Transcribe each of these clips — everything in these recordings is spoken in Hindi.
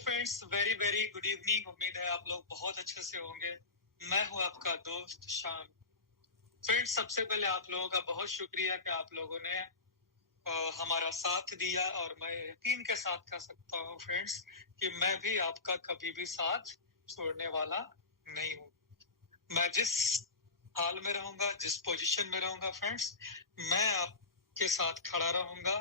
Friends, very very good evening. उम्मीद है आप लोग बहुत अच्छे से होंगे। मैं हूं आपका दोस्त शान। फ्रेंड्स, सबसे पहले आप लोगों का बहुत शुक्रिया कि आप लोगों ने हमारा साथ दिया, और मैं यकीन के साथ कह सकता हूं फ्रेंड्स कि मैं भी आपका कभी भी साथ छोड़ने वाला नहीं हूं। मैं जिस हाल में रहूंगा, जिस पोजीशन में रहूंगा फ्रेंड्स, मैं आपके साथ खड़ा रहूंगा।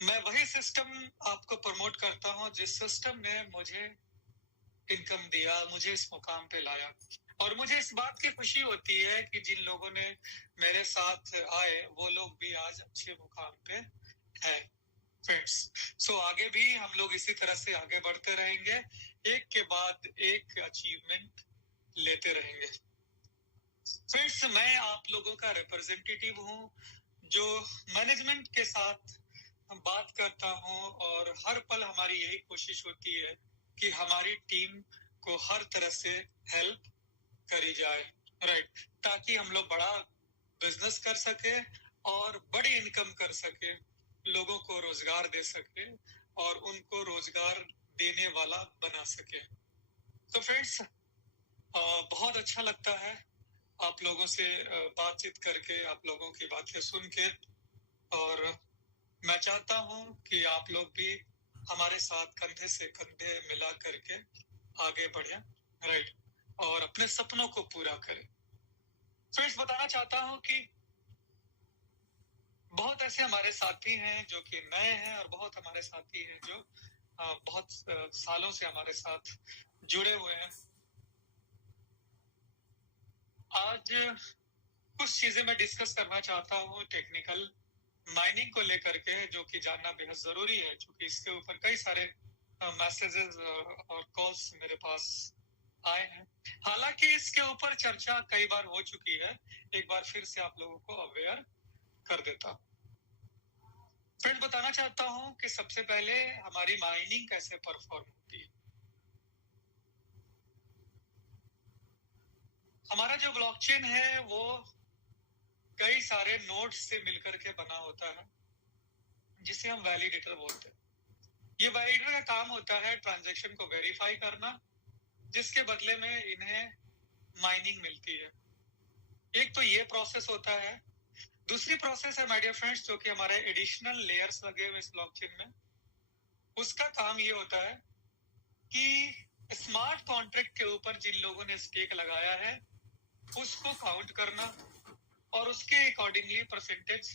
मैं वही सिस्टम आपको प्रमोट करता हूं जिस सिस्टम ने मुझे इनकम दिया, मुझे इस मुकाम पे लाया। और मुझे इस बात की खुशी होती है कि जिन लोगों ने मेरे साथ आए वो लोग भी आज अच्छे मुकाम पे हैं फ्रेंड्स। सो आगे भी हम लोग इसी तरह से आगे बढ़ते रहेंगे, एक के बाद एक अचीवमेंट लेते रहेंगे फ्रेंड्स। मैं आप लोगों का रिप्रेजेंटेटिव हूं जो मैनेजमेंट के साथ बात करता हूं, और हर पल हमारी यही कोशिश होती है कि हमारी टीम को हर तरह से हेल्प करी जाए, राइट, ताकि हम लोग बड़ा बिजनेस कर सके और बड़ी इनकम कर सके, लोगों को रोजगार दे सके और उनको रोजगार देने वाला बना सके। तो फ्रेंड्स, बहुत अच्छा लगता है आप लोगों से बातचीत करके, आप लोगों की बातें सुन के, और मैं चाहता हूं कि आप लोग भी हमारे साथ कंधे से कंधे मिला करके आगे बढ़े, राइट, और अपने सपनों को पूरा करें। फ्रेंड्स, बताना चाहता हूं कि बहुत ऐसे हमारे साथी हैं जो कि नए हैं, और बहुत हमारे साथी हैं जो बहुत सालों से हमारे साथ जुड़े हुए हैं। आज कुछ चीजें मैं डिस्कस करना चाहता हूं टेक्निकल माइनिंग को लेकर के, जो कि जानना बेहद जरूरी है, क्योंकि इसके ऊपर कई सारे मैसेजेस और कॉल्स मेरे पास आए हैं। हालांकि इसके ऊपर चर्चा कई बार हो चुकी है, एक बार फिर से आप लोगों को अवेयर कर देता हूं। फ्रेंड, बताना चाहता हूं कि सबसे पहले हमारी माइनिंग कैसे परफॉर्म होती है। हमारा जो ब्लॉकचेन है वो कई सारे नोड्स से मिलकर के बना होता है, जिसे हम वैलिडेटर बोलते हैं। ये वैलिडेटर का काम होता है ट्रांजैक्शन को वेरीफाई करना, जिसके बदले में इन्हें माइनिंग मिलती है। एक तो ये प्रोसेस होता है। दूसरी प्रोसेस है माय डियर फ्रेंड्स, जो कि हमारे एडिशनल लेयर्स लगे हुए इस ब्लॉकचेन में, उसका काम ये होता है कि स्मार्ट कॉन्ट्रैक्ट के ऊपर जिन लोगों ने स्टेक लगाया है उसको काउंट करना, और उसके अकॉर्डिंगली परसेंटेज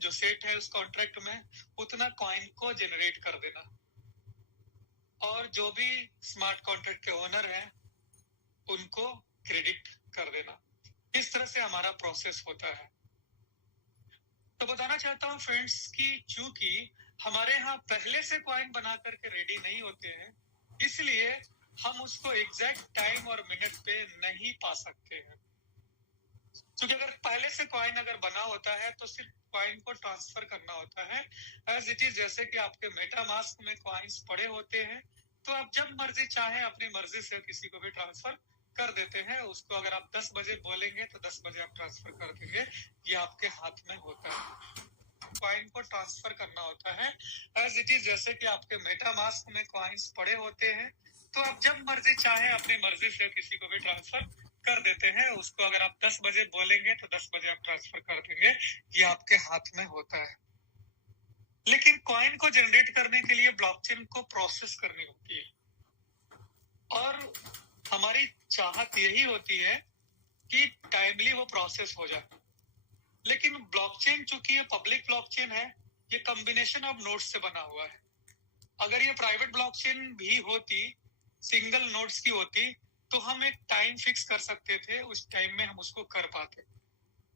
जो सेट है उस कॉन्ट्रैक्ट में, उतना कॉइन को जनरेट कर देना, और जो भी स्मार्ट कॉन्ट्रैक्ट के ओनर हैं उनको क्रेडिट कर देना। इस तरह से हमारा प्रोसेस होता है। तो बताना चाहता हूं फ्रेंड्स कि चूंकि हमारे यहाँ पहले से कॉइन बना करके रेडी नहीं होते हैं, इसलिए हम उसको एग्जैक्ट टाइम और मिनट पे नहीं पा सकते हैं। क्योंकि अगर पहले से कॉइन अगर बना होता है तो सिर्फ कॉइन को ट्रांसफर करना होता है एज इट इज। जैसे कि आपके मेटामास्क में कॉइन्स पड़े होते हैं, तो आप जब मर्जी चाहे अपनी मर्जी से किसी को भी ट्रांसफर कर देते हैं। उसको अगर आप 10 बजे बोलेंगे तो 10 बजे आप ट्रांसफर कर देंगे, ये आपके हाथ में होता है। कॉइन को ट्रांसफर करना होता है एज इट इज। जैसे कि आपके मेटामास्क में कॉइन्स पड़े होते हैं, तो आप जब मर्जी चाहे अपनी मर्जी से किसी को भी ट्रांसफर कर देते हैं। उसको अगर आप 10 बजे बोलेंगे तो 10 बजे आप ट्रांसफर कर देंगे, ये आपके हाथ में होता है। लेकिन कॉइन को जनरेट करने के लिए ब्लॉकचेन को प्रोसेस करनी होती है, और हमारी चाहत यही होती है कि टाइमली वो प्रोसेस हो जाए। लेकिन ब्लॉकचेन चूंकि ये पब्लिक ब्लॉकचेन है, ये कॉम्बिनेशन ऑफ नोड्स से बना हुआ है। अगर ये प्राइवेट ब्लॉकचेन भी होती, सिंगल नोड्स की होती, तो हम एक टाइम फिक्स कर सकते थे, उस टाइम में हम उसको कर पाते।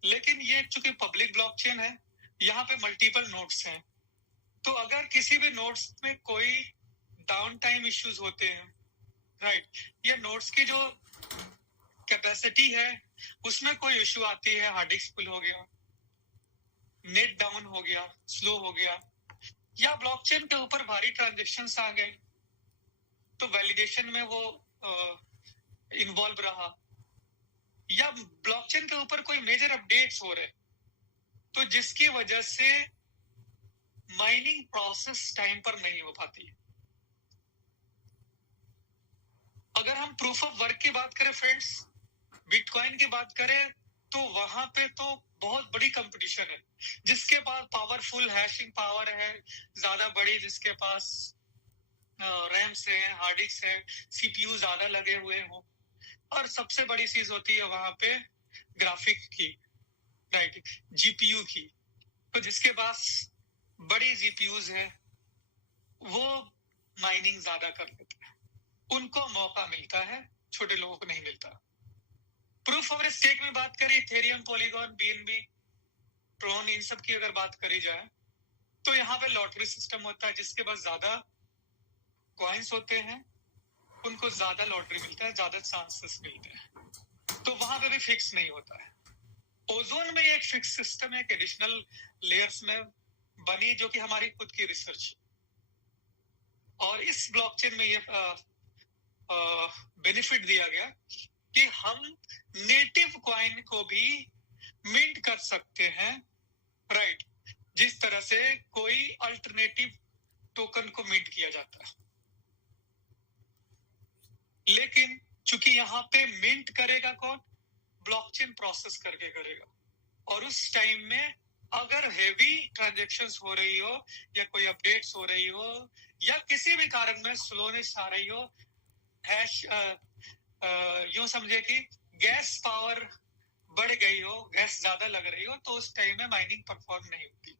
लेकिन ये चूंकि पब्लिक ब्लॉकचेन है, यहाँ पे मल्टीपल नोड्स हैं, तो अगर किसी भी नोड्स में कोई डाउन टाइम इश्यूज होते हैं, राइट, या नोड्स की जो कैपेसिटी है उसमें कोई इश्यू आती है, हार्ड डिस्क फुल हो गया, नेट डाउन हो गया, स्लो हो गया, या ब्लॉकचेन के ऊपर भारी ट्रांजेक्शन्स आ गए, तो वैलिडेशन में वो इन्वॉल्व रहा, या ब्लॉकचेन के ऊपर कोई मेजर अपडेट्स हो रहे, तो जिसकी वजह से माइनिंग प्रोसेस टाइम पर नहीं हो पाती है। अगर हम प्रूफ ऑफ वर्क की बात करें फ्रेंड्स, बिटकॉइन की बात करें, तो वहां पे तो बहुत बड़ी कंपटीशन है। जिसके पास पावरफुल हैशिंग पावर है ज्यादा बड़ी, जिसके पास रैम्स है, हार्ड डिस्क है, सीपीयू ज्यादा लगे हुए हों, और सबसे बड़ी चीज होती है वहां पे ग्राफिक की, राइट, जीपीयू की। तो जिसके पास बड़ी जीपीयूज है वो माइनिंग ज्यादा कर लेते हैं, उनको मौका मिलता है, छोटे लोगों को नहीं मिलता। प्रूफ ऑफ स्टेक में बात करें, इथेरियम, पॉलीगॉन, बीएनबी, ट्रोन, इन सब की अगर बात करी जाए तो यहाँ पे लॉटरी सिस्टम होता है। जिसके पास ज्यादा कॉइन्स होते हैं उनको ज्यादा लॉटरी मिलता है, ज्यादा चांसेस मिलते हैं। तो वहां पे भी फिक्स नहीं होता है। ओजोन में एक फिक्स सिस्टम है, एडिशनल लेयर्स में बनी, जो कि हमारी खुद की रिसर्च, और इस ब्लॉकचेन में ये बेनिफिट दिया गया कि हम नेटिव कॉइन को भी मिंट कर सकते हैं, राइट, जिस तरह से कोई अल्टरनेटिव टोकन को मिंट किया जाता है। लेकिन चूंकि यहाँ पे मिंट करेगा कौन, ब्लॉकचेन प्रोसेस करके करेगा, और उस टाइम में अगर हेवी ट्रांजैक्शंस हो रही हो या कोई अपडेट्स हो रही हो या किसी भी कारण में स्लोनेस आ रही हो, हैश यूं समझे कि गैस पावर बढ़ गई हो, गैस ज्यादा लग रही हो, तो उस टाइम में माइनिंग परफॉर्म नहीं होती।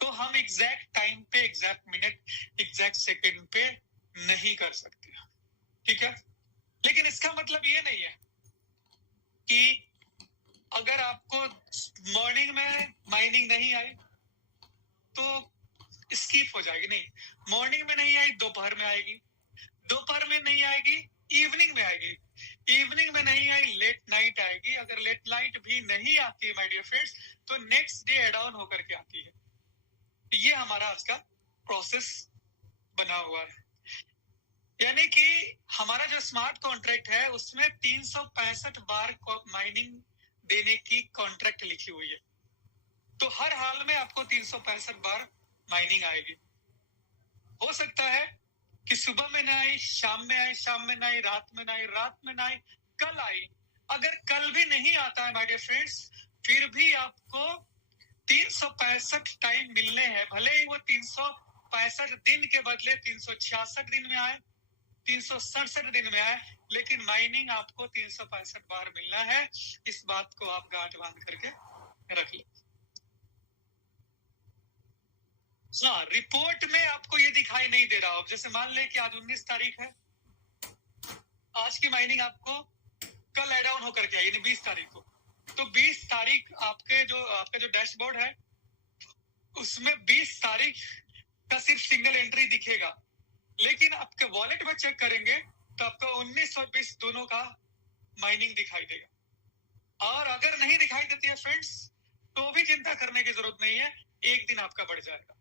तो हम एग्जैक्ट टाइम पे, एग्जैक्ट मिनट, एग्जैक्ट सेकंड पे नहीं कर सकते, ठीक है। लेकिन इसका मतलब ये नहीं है कि अगर आपको मॉर्निंग में माइनिंग नहीं आई तो स्किप हो जाएगी, नहीं, मॉर्निंग में नहीं आई, दोपहर में आएगी, दोपहर में नहीं आएगी, इवनिंग में आएगी, इवनिंग में नहीं आई, लेट नाइट आएगी। अगर लेट नाइट भी नहीं आती है माय डियर फ्रेंड्स, तो नेक्स्ट डे एड ऑन होकर के आती है। ये हमारा आज का प्रोसेस बना हुआ है। यानी कि हमारा जो स्मार्ट कॉन्ट्रैक्ट है उसमें 365 बार माइनिंग देने की कॉन्ट्रैक्ट लिखी हुई है। तो हर हाल में आपको 365 बार माइनिंग आएगी। हो सकता है कि सुबह में ना आई, शाम में आई, शाम में ना आई, रात में ना आई, रात में ना आई, कल आई। अगर कल भी नहीं आता है माय डियर फ्रेंड्स, फिर भी आपको 365 टाइम मिलने हैं। भले ही वो 365 दिन के बदले 366 दिन में आए, 367 दिन में आए, लेकिन माइनिंग आपको 365 बार मिलना है। इस बात को आप गांठ बांध करके रख ले। हाँ, रिपोर्ट में आपको ये दिखाई नहीं दे रहा हो। जैसे मान ले कि आज 19 तारीख है, आज की माइनिंग आपको कल एड ऑन होकर के आई, यानी 20 तारीख को। तो 20 तारीख आपका जो डैशबोर्ड है उसमें 20 तारीख का सिर्फ सिंगल एंट्री दिखेगा, लेकिन आपके वॉलेट में चेक करेंगे तो आपको 19 और 20 दोनों का माइनिंग दिखाई देगा। और अगर नहीं दिखाई देती है फ्रेंड्स, तो भी चिंता करने की जरूरत नहीं है, एक दिन आपका बढ़ जाएगा,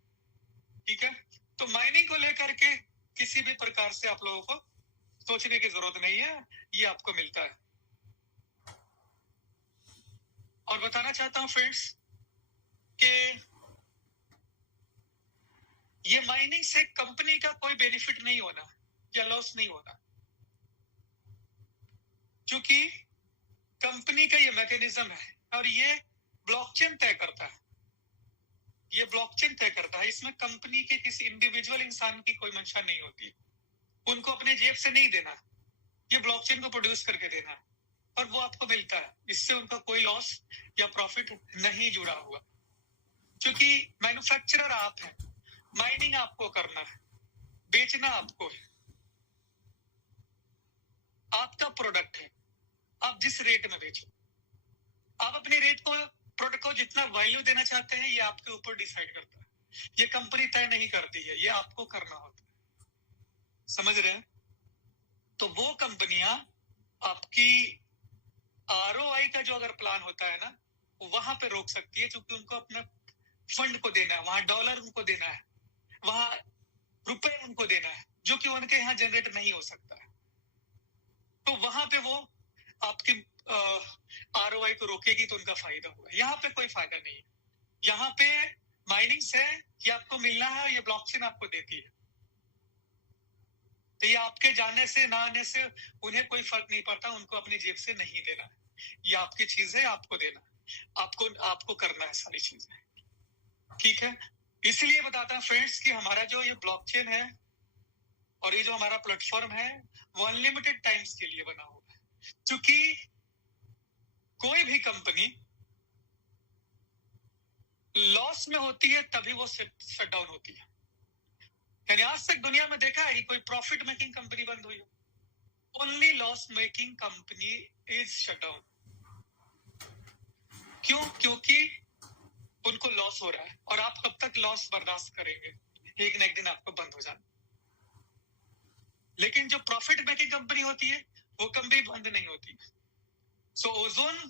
ठीक है। तो माइनिंग को लेकर के किसी भी प्रकार से आप लोगों को सोचने की जरूरत नहीं है, ये आपको मिलता है। और बताना चाहता हूं फ्रेंड्स कि ये माइनिंग से कंपनी का कोई बेनिफिट नहीं होना या लॉस नहीं होना, क्योंकि कंपनी का ये मैकेनिज्म है और ये ब्लॉकचेन तय करता है। ये ब्लॉकचेन तय करता है, इसमें कंपनी के किसी इंडिविजुअल इंसान की कोई मंशा नहीं होती। उनको अपने जेब से नहीं देना, ये ब्लॉकचेन को प्रोड्यूस करके देना है और वो आपको मिलता है। इससे उनका कोई लॉस या प्रॉफिट नहीं जुड़ा हुआ, क्योंकि मैन्युफैक्चरर आप हैं, माइनिंग आपको करना है, बेचना आपको है, आपका प्रोडक्ट है, आप जिस रेट में बेचो, आप अपने रेट को, प्रोडक्ट को जितना वैल्यू देना चाहते हैं, ये आपके ऊपर डिसाइड करता है। ये कंपनी तय नहीं करती है, ये आपको करना होता है। समझ रहे हैं? तो वो कंपनियां आपकी ROI का जो अगर प्लान होता है ना, वहां पे रोक सकती है, क्योंकि उनको अपना फंड को देना है, वहां डॉलर उनको देना है, वहां रुपए उनको देना है, जो कि उनके यहाँ जनरेट नहीं हो सकता है। तो वहां पे वो आपकी ROI को रोकेगी, तो उनका फायदा होगा। यहाँ पे कोई फायदा नहीं है। यहाँ पे माइनिंग से ये आपको मिलना है, ये ब्लॉकचेन आपको देती है। तो ये आपके जाने से ना आने से उन्हें कोई फर्क नहीं पड़ता, उनको अपनी जेब से नहीं देना है। ये आपकी चीज है, आपको देना है, आपको करना है सारी चीजें, ठीक है। इसलिए बताता हूं फ्रेंड्स कि हमारा जो ये ब्लॉकचेन है और ये जो हमारा प्लेटफॉर्म है वो अनलिमिटेड टाइम्स के लिए बना हुआ है, क्योंकि कोई भी कंपनी लॉस में होती है तभी वो शट डाउन होती है। यानी आज तक दुनिया में देखा है कि कोई प्रॉफिट मेकिंग कंपनी बंद हुई हो? Only loss making company is shut down. क्यों? क्योंकि उनको लॉस हो रहा है और आप कब तक लॉस बर्दाश्त करेंगे? एक न एक दिन आपको बंद हो जाना। लेकिन जो प्रॉफिट मेकिंग कंपनी होती है वो कभी बंद नहीं होती। सो ओजोन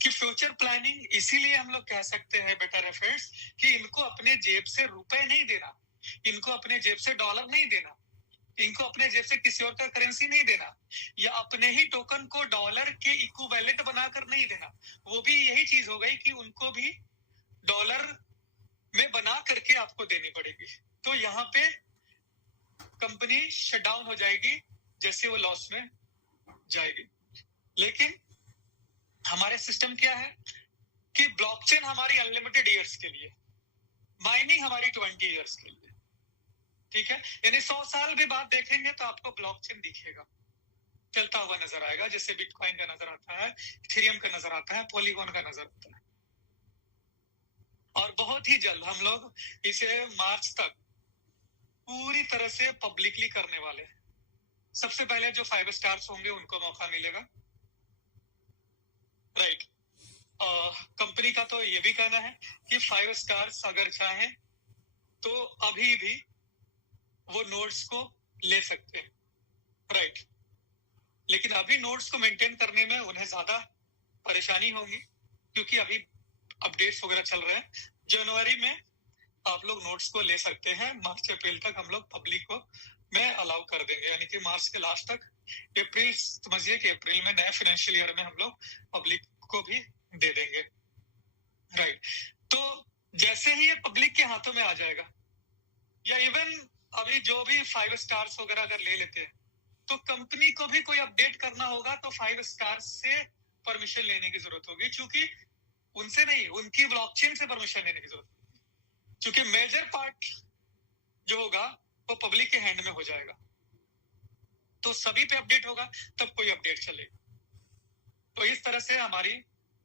की फ्यूचर प्लानिंग इसीलिए हम लोग कह सकते हैं बेटा रेफरेंस कि इनको अपने जेब से रुपए नहीं देना, इनको अपने जेब से डॉलर नहीं देना, इनको अपने जेब से किसी और का करेंसी नहीं देना, या अपने ही टोकन को डॉलर के इक्विवेलेंट बनाकर नहीं देना। वो भी यही चीज हो गई कि उनको भी डॉलर में बना करके आपको देनी पड़ेगी। तो यहाँ पे कंपनी शट डाउन हो जाएगी जैसे वो लॉस में जाएगी। लेकिन हमारे सिस्टम क्या है कि ब्लॉकचेन हमारी अनलिमिटेड ईयर्स के लिए, माइनिंग हमारी 20 ईयर्स के लिए, ठीक है। यानी 100 साल भी बाद देखेंगे तो आपको ब्लॉकचेन दिखेगा, चलता हुआ नजर आएगा, जैसे बिटकॉइन का नजर आता है, इथेरियम का नजर आता है, पॉलीगॉन का नजर आता है। और बहुत ही जल्द हम लोग इसे मार्च तक पूरी तरह से पब्लिकली करने वाले हैं। सबसे पहले जो 5 स्टार्स होंगे उनको मौका मिलेगा, राइट। कंपनी का तो ये भी कहना है कि 5 स्टार्स अगर चाहें तो अभी भी वो नोड्स को ले सकते हैं, राइट। लेकिन अभी नोड्स को मेंटेन करने में उन्हें ज्यादा परेशानी होगी, क्योंकि अभी अपडेट्स वगैरह चल रहे हैं। जनवरी में आप लोग नोट्स को ले सकते हैं, मार्च अप्रैल तक हम लोग पब्लिक को में अलाउ कर देंगे, यानी कि मार्च के लास्ट तक, अप्रैल समझिए कि अप्रैल में नए फाइनेंशियल ईयर में हम लोग पब्लिक को भी दे देंगे, राइट। तो जैसे ही ये पब्लिक के हाथों में आ जाएगा, या इवन अभी जो भी 5 स्टार्स वगैरह अगर ले लेते हैं तो कंपनी को भी कोई अपडेट करना होगा तो 5 स्टार्स से परमिशन लेने की जरूरत होगी, क्योंकि उनसे नहीं, उनकी ब्लॉकचेन से परमिशन लेने की जरूरत होगी, क्योंकि मेजर पार्ट जो होगा वो पब्लिक के हैंड में हो जाएगा। तो सभी पे अपडेट होगा तब कोई अपडेट चलेगा। तो इस तरह से हमारी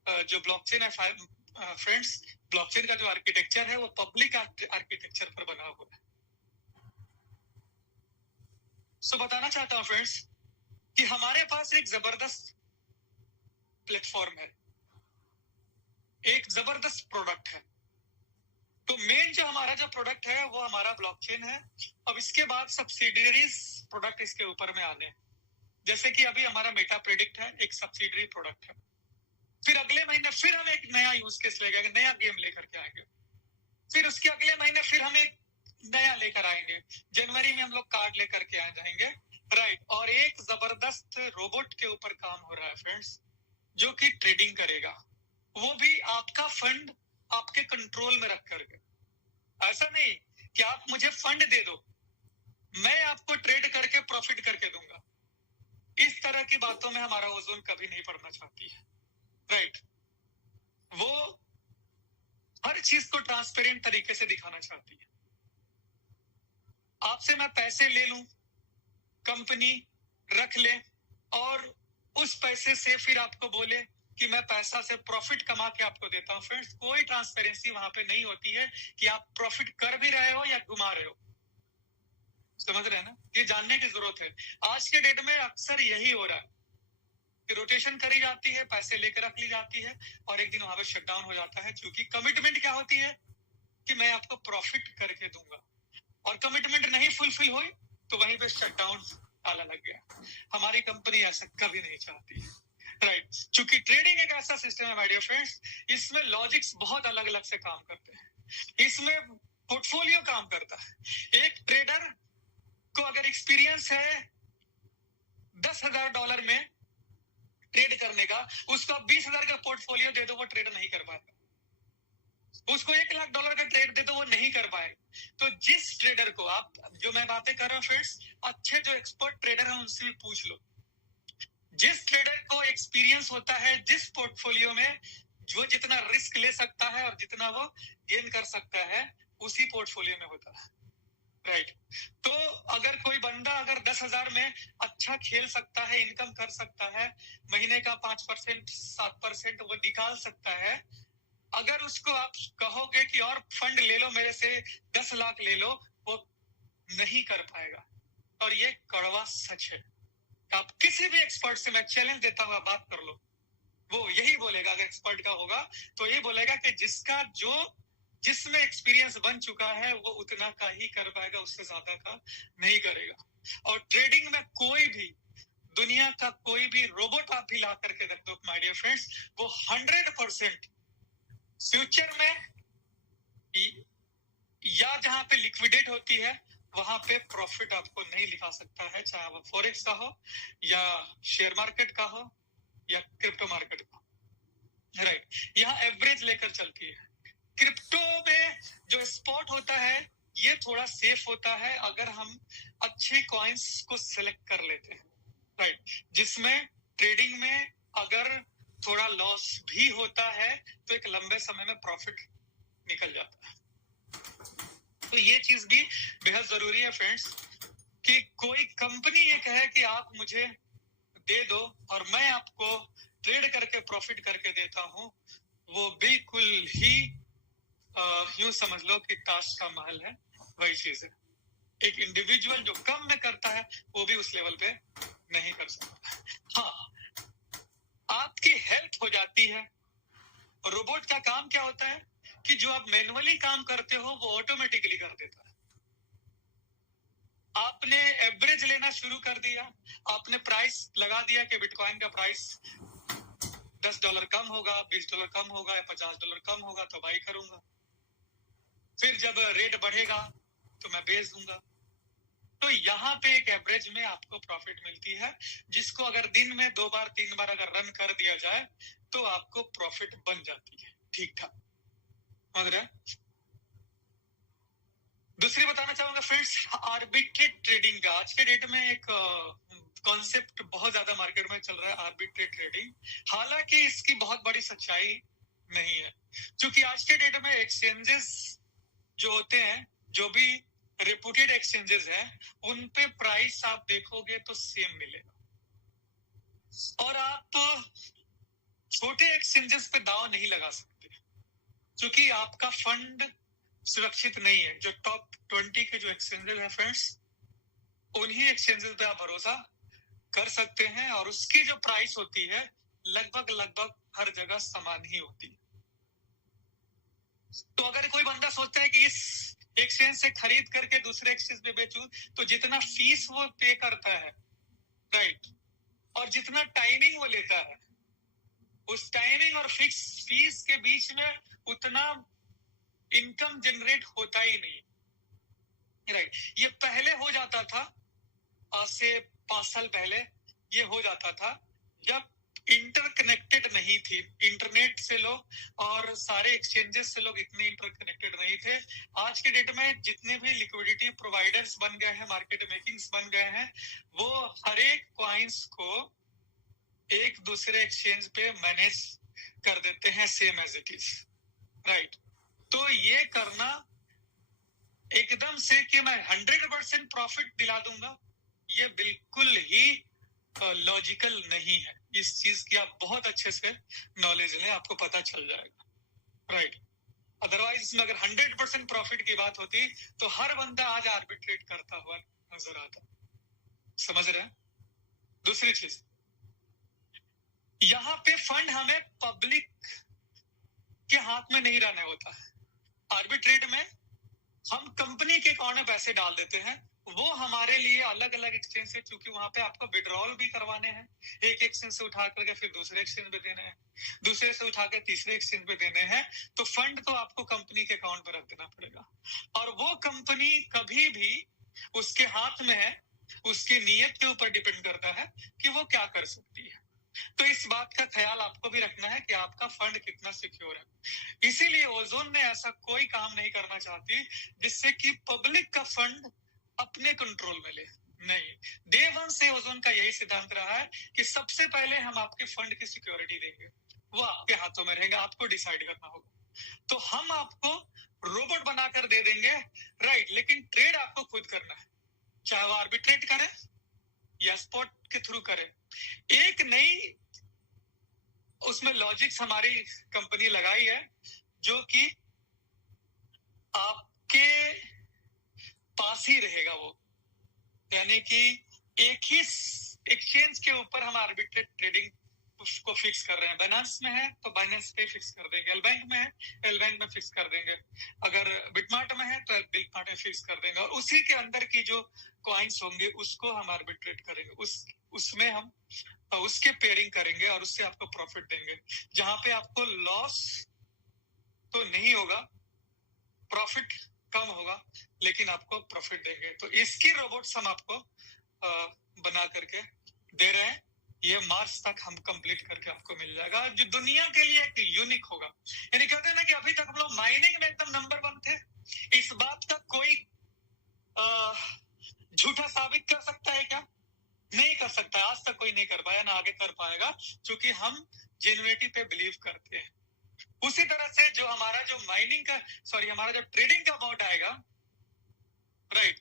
जो ब्लॉकचेन है फ्रेंड्स, ब्लॉकचेन का जो आर्किटेक्चर है वो पब्लिक आर्किटेक्चर पर बना हुआ है। सो बताना चाहता हूं फ्रेंड्स कि हमारे पास एक जबरदस्त प्लेटफॉर्म है, एक जबरदस्त प्रोडक्ट है। तो मेन जो हमारा जो प्रोडक्ट है वो हमारा ब्लॉकचेन है। अब इसके बाद सब्सिडियरीज प्रोडक्ट इसके ऊपर में आने, जैसे कि अभी हमारा मेटा प्रेडिक्ट है, एक सब्सिडरी प्रोडक्ट है। फिर अगले महीने फिर हम एक नया यूज केस लेकर, नया गेम लेकर के आएंगे। फिर उसके अगले महीने फिर हम एक नया लेकर आएंगे। जनवरी में हम लोग कार्ड लेकर के आ जाएंगे, राइट। और एक जबरदस्त रोबोट के ऊपर काम हो रहा है फ्रेंड्स, जो कि ट्रेडिंग करेगा, वो भी आपका फंड आपके कंट्रोल में रख करके। ऐसा नहीं कि आप मुझे फंड दे दो, मैं आपको ट्रेड करके प्रॉफिट करके दूंगा। इस तरह की बातों में हमारा ओजोन कभी नहीं पड़ना चाहती है, राइट। वो हर चीज को ट्रांसपेरेंट तरीके से दिखाना चाहती है। आपसे मैं पैसे ले लूं, कंपनी रख ले और उस पैसे से फिर आपको बोले कि मैं पैसा से प्रॉफिट कमा के आपको देता हूं। फ्रेंड्स, कोई ट्रांसपेरेंसी वहां पे नहीं होती है कि आप प्रॉफिट कर भी रहे हो या घुमा रहे हो। समझ रहे हैं ना? ये जानने की जरूरत है। आज के डेट में अक्सर यही हो रहा है कि रोटेशन करी जाती है, पैसे लेकर रख ली जाती है और एक दिन वहां पे शट डाउन हो जाता है, क्योंकि कमिटमेंट क्या होती है कि मैं आपको प्रॉफिट करके दूंगा, और कमिटमेंट नहीं फुलफिल हुई तो वहीं पे शट डाउन ताला लग गया। हमारी कंपनी ऐसा कभी नहीं चाहती है, राइट। क्योंकि ट्रेडिंग एक ऐसा सिस्टम है माय डियर फ्रेंड्स, इसमें लॉजिक्स बहुत अलग अलग से काम करते हैं, इसमें पोर्टफोलियो काम करता है। एक ट्रेडर को अगर एक्सपीरियंस है $10,000 में ट्रेड करने का, उसको 20,000 का पोर्टफोलियो दे दो, वो ट्रेड नहीं कर पाएगा। उसको $1,00,000 का ट्रेड दे दो, वो नहीं कर पाएगा। तो जिस ट्रेडर को, आप जो मैं बातें कर रहा हूँ फ्रेंड्स, अच्छे जो एक्सपर्ट ट्रेडर हैं उनसे भी पूछ लो। जिस ट्रेडर को एक्सपीरियंस होता है जिस पोर्टफोलियो में, जो जितना रिस्क ले सकता है और जितना वो गेन कर सकता है, उसी पोर्टफोलियो में होता है, राइट। तो अगर कोई बंदा अगर 10,000 में अच्छा खेल सकता है, इनकम कर सकता है, महीने का 5% 7% वो निकाल सकता है, अगर उसको आप कहोगे कि और फंड ले लो मेरे से 10 लाख ले लो, वो नहीं कर पाएगा। और ये कड़वा सच है। आप किसी भी एक्सपर्ट से, मैं चैलेंज देता हूँ, बात कर लो, वो यही बोलेगा, अगर एक्सपर्ट का होगा तो ये बोलेगा कि जिसमें एक्सपीरियंस बन चुका है वो उतना का ही कर पाएगा, उससे ज्यादा का नहीं करेगा। और ट्रेडिंग में कोई भी, दुनिया का कोई भी रोबोट आप भी ला करके रख दो माय डियर फ्रेंड्स, वो 100% फ्यूचर में या जहां पे लिक्विडेट होती है वहां पे प्रॉफिट आपको नहीं लिखा सकता है, चाहे वो फॉरेक्स का हो या शेयर मार्केट का हो या क्रिप्टो मार्केट का, राइट। यहाँ एवरेज लेकर चलती है। क्रिप्टो में जो स्पॉट होता है ये थोड़ा सेफ होता है अगर हम अच्छे कॉइन्स को सिलेक्ट कर लेते हैं, राइट, जिसमें ट्रेडिंग में अगर थोड़ा लॉस भी होता है तो एक लंबे समय में प्रॉफिट निकल जाता है। तो ये चीज भी बेहद जरूरी है फ्रेंड्स, कि कोई कंपनी ये कहे कि आप मुझे दे दो और मैं आपको ट्रेड करके प्रॉफिट करके देता हूं, वो बिल्कुल ही यूं समझ लो कि ताश का महल है, वही चीज है। एक इंडिविजुअल जो कम में करता है वो भी उस लेवल पे नहीं कर सकता। हाँ, आपकी हेल्प हो जाती है। रोबोट का काम क्या होता है कि जो आप मैनुअली काम करते हो वो ऑटोमेटिकली कर देता है। आपने एवरेज लेना शुरू कर दिया, आपने प्राइस लगा दिया कि बिटकॉइन का प्राइस $10 कम होगा, $20 कम होगा या $50 कम होगा तो बाई करूंगा, फिर जब रेट बढ़ेगा तो मैं बेच दूंगा। तो यहाँ पे एक एवरेज में आपको प्रॉफिट मिलती है, जिसको अगर दिन में 2 बार 3 बार अगर रन कर दिया जाए तो आपको प्रॉफिट बन जाती है, ठीक ठाक। समझ रहे? दूसरी बताना चाहूंगा फ्रेंड्स, आर्बिट्रेट ट्रेडिंग का। आज के डेट में एक कॉन्सेप्ट बहुत ज्यादा मार्केट में चल रहा है, आर्बिट्रेट ट्रेडिंग। हालांकि इसकी बहुत बड़ी सच्चाई नहीं है, क्योंकि आज के डेट में एक्सचेंजेस जो होते हैं, जो भी रेपुटेड एक्सचेंजेस हैं, उन पे प्राइस आप देखोगे तो सेम मिलेगा, और आप छोटे एक्सचेंजेस पे दाव नहीं लगा सकते, क्योंकि आपका फंड सुरक्षित नहीं है। जो टॉप 20 के जो एक्सचेंजेस हैं फ्रेंड्स, उन्हीं एक्सचेंजेस पे आप भरोसा कर सकते हैं, और उसकी जो प्राइस होती है लगभग हर जगह समान ही होती है। तो अगर कोई बंदा सोचता है कि इस एक्सचेंज से खरीद करके दूसरे एक्सचेंज पे बेचूं, तो जितना फीस वो पे करता है, राइट, और जितना टाइमिंग वो लेता है, उस टाइमिंग और फिक्स फीस के बीच में उतना इनकम जनरेट होता ही नहीं, राइट। ये पहले हो जाता था, आज से 5 साल पहले ये हो जाता था, जब इंटरकनेक्टेड नहीं थी इंटरनेट से लोग, और सारे एक्सचेंजेस से लोग इतने इंटरकनेक्टेड नहीं थे। आज के डेट में जितने भी लिक्विडिटी प्रोवाइडर्स बन गए हैं, मार्केट मेकिंग्स बन गए हैं, वो हर एक कॉइन्स को एक दूसरे एक्सचेंज पे मैनेज कर देते हैं same as it is, right. तो ये करना एकदम से कि मैं 100% प्रॉफिट दिला दूंगा, ये बिल्कुल ही लॉजिकल नहीं है। इस चीज की आप बहुत अच्छे से नॉलेज लें, आपको पता चल जाएगा, राइट। अदरवाइज इसमें अगर 100% प्रॉफिट की बात होती तो हर बंदा आज आर्बिट्रेट करता हुआ नजर आता। समझ रहे हैं? दूसरी चीज, यहाँ पे फंड हमें पब्लिक के हाथ में नहीं रहना होता है। आर्बिट्रेट में हम कंपनी के अकाउंट में पैसे डाल देते हैं, वो हमारे लिए अलग अलग एक्सचेंज से, क्योंकि वहां पे आपको विड्रॉल भी करवाने हैं, एक एक्सचेंज से उठा करके फिर दूसरे एक्सचेंज पे देने हैं, दूसरे से उठा के तीसरे एक्सचेंज पे देने हैं, तो फंड तो आपको कंपनी के अकाउंट पर रख देना पड़ेगा। और वो कंपनी कभी भी उसके हाथ में है, उसकी नीयत के ऊपर डिपेंड करता है कि वो क्या कर सकती है। तो इस बात का ख्याल आपको भी रखना है कि आपका फंड कितना सिक्योर है। इसीलिए ओजोन ने ऐसा कोई काम नहीं करना चाहती जिससे कि पब्लिक का फंड अपने कंट्रोल में ले। नहीं, डे वन से ओजोन का यही सिद्धांत रहा है कि सबसे पहले हम आपके फंड की सिक्योरिटी देंगे, वो आपके हाथों में रहेगा, आपको डिसाइड करना होगा। तो हम आपको रोबोट बनाकर दे देंगे, राइट, लेकिन ट्रेड आपको खुद करना है, चाहे वो आर्बिट्रेट करे या स्पॉट के थ्रू करे। एक नई उसमें लॉजिक्स हमारी कंपनी लगाई है जो कि आपके पास ही रहेगा वो, यानी कि एक ही एक्सचेंज के ऊपर हम आर्बिट्रेट ट्रेडिंग उसको फिक्स कर रहे हैं। बाइनेंस में है तो बाइनेंस पे फिक्स कर देंगे, एल बैंक में है एल बैंक में फिक्स कर देंगे, अगर बिटमार्ट में है तो बिटमार्ट में फिक्स कर देंगे, और उसी के अंदर की जो कॉइन्स होंगे उसको हम आर्बिट्रेट करेंगे, उसमें हम उसके पेयरिंग करेंगे और उससे आपको प्रॉफिट देंगे, जहां पे आपको लॉस तो नहीं होगा, प्रॉफिट कम होगा, लेकिन आपको प्रॉफिट देंगे। तो इसकी रोबोट्स हम आपको बना करके दे रहे हैं। ये मार्च तक हम कंप्लीट करके आपको मिल जाएगा, जो दुनिया के लिए एक यूनिक होगा। यानी कहते हैं ना कि अभी तक हम लोग माइनिंग में एकदम नंबर 1 थे, इस बात का कोई झूठा साबित कर सकता है क्या? नहीं कर सकता, आज तक कोई नहीं कर पाया, ना आगे कर पाएगा, क्योंकि हम जेन्युइनिटी पे बिलीव करते हैं। उसी तरह से जो हमारा जो माइनिंग का हमारा जो ट्रेडिंग का अमाउंट आएगा, राइट,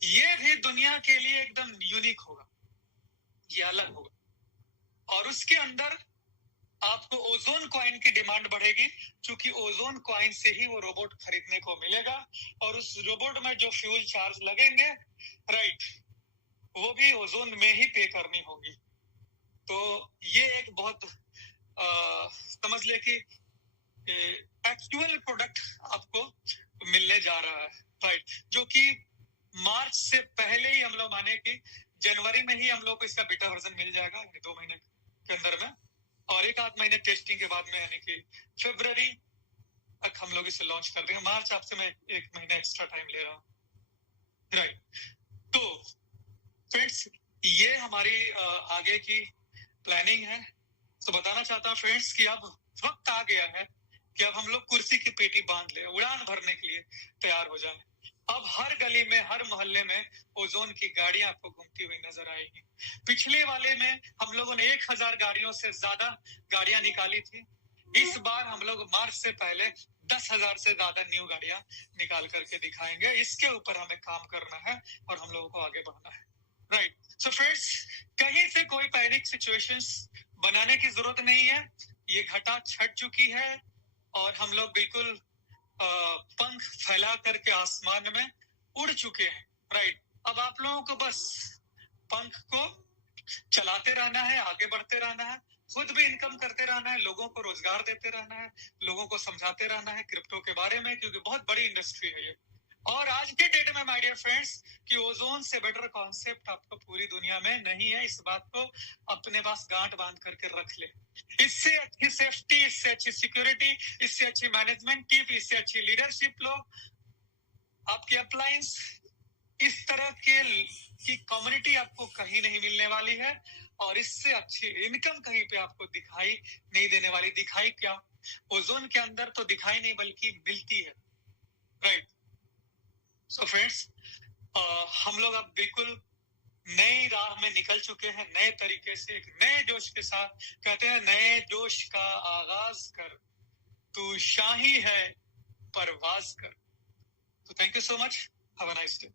ये भी दुनिया के लिए एकदम यूनिक होगा, ये अलग होगा, और उसके अंदर आपको ओजोन कॉइन की डिमांड बढ़ेगी, क्योंकि ओजोन कॉइन से ही वो रोबोट खरीदने को मिलेगा, और उस रोबोट में जो फ्यूल चार्ज लगेंगे, राइट, वो भी ओजोन में ही पे करनी होगी। तो ये एक बहुत समझ ले कि एक्चुअल प्रोडक्ट आपको मिलने जा रहा है, राइट, जो कि मार्च से पहले ही हम लोग माने कि जनवरी में ही हम लोग को इसका बीटा वर्जन मिल जाएगा, 2 महीने के अंदर में, और 1-8 महीने टेस्टिंग के बाद में, यानी कि फरवरी तक हम लोग इसे लॉन्च कर देंगे। मार्च आपसे मैं 1 महीना एक्स्ट्रा टाइम ले रहा हूँ, राइट। तो फ्रेंड्स, ये हमारी आगे की प्लानिंग है। तो बताना चाहता हूँ फ्रेंड्स कि अब वक्त आ गया है कि अब हम लोग कुर्सी की पेटी बांध ले, उड़ान भरने के लिए तैयार हो जाए। अब हर गली में, हर मोहल्ले में ओजोन की गाड़ियां आपको घूमती हुई नजर आएगी। पिछले वाले में हम लोगों ने 1000 गाड़ियों से ज्यादा गाड़ियां निकाली थी, इस बार हम लोग मार्च से पहले 10,000 से ज्यादा न्यू गाड़ियां निकाल करके दिखाएंगे। इसके ऊपर हमें काम करना है और हम लोगों को आगे बढ़ना है, राइट। सो फ्रेंड्स, कहीं से कोई पैनिक सिचुएशंस बनाने की जरूरत नहीं है, ये घटा छट चुकी है और हम लोग बिल्कुल पंख फैला करके आसमान में उड़ चुके हैं, राइट। अब आप लोगों को बस पंख को चलाते रहना है, आगे बढ़ते रहना है, खुद भी इनकम करते रहना है, लोगों को रोजगार देते रहना है, लोगों को समझाते रहना है क्रिप्टो के बारे में, क्योंकि बहुत बड़ी इंडस्ट्री है ये। और आज के डेट में माय डियर फ्रेंड्स, कि ओजोन से बेटर कॉन्सेप्ट आपको पूरी दुनिया में नहीं है, इस बात को अपने पास गांठ बांध करके रख ले। इससे अच्छी सेफ्टी, इससे अच्छी सिक्योरिटी, इससे अच्छी मैनेजमेंट टीम, इससे अच्छी लीडरशिप लो, आपके अप्लायंस, इस तरह की कम्युनिटी आपको कहीं नहीं मिलने वाली है, और इससे अच्छी इनकम कहीं पे आपको दिखाई नहीं देने वाली। दिखाई क्या, ओजोन के अंदर तो दिखाई नहीं बल्कि मिलती है, राइट। सो फ्रेंड्स, हम लोग अब बिल्कुल नई राह में निकल चुके हैं, नए तरीके से, एक नए जोश के साथ। कहते हैं नए जोश का आगाज कर, तू शाही है परवाज कर। तो thank you so much, have a nice day.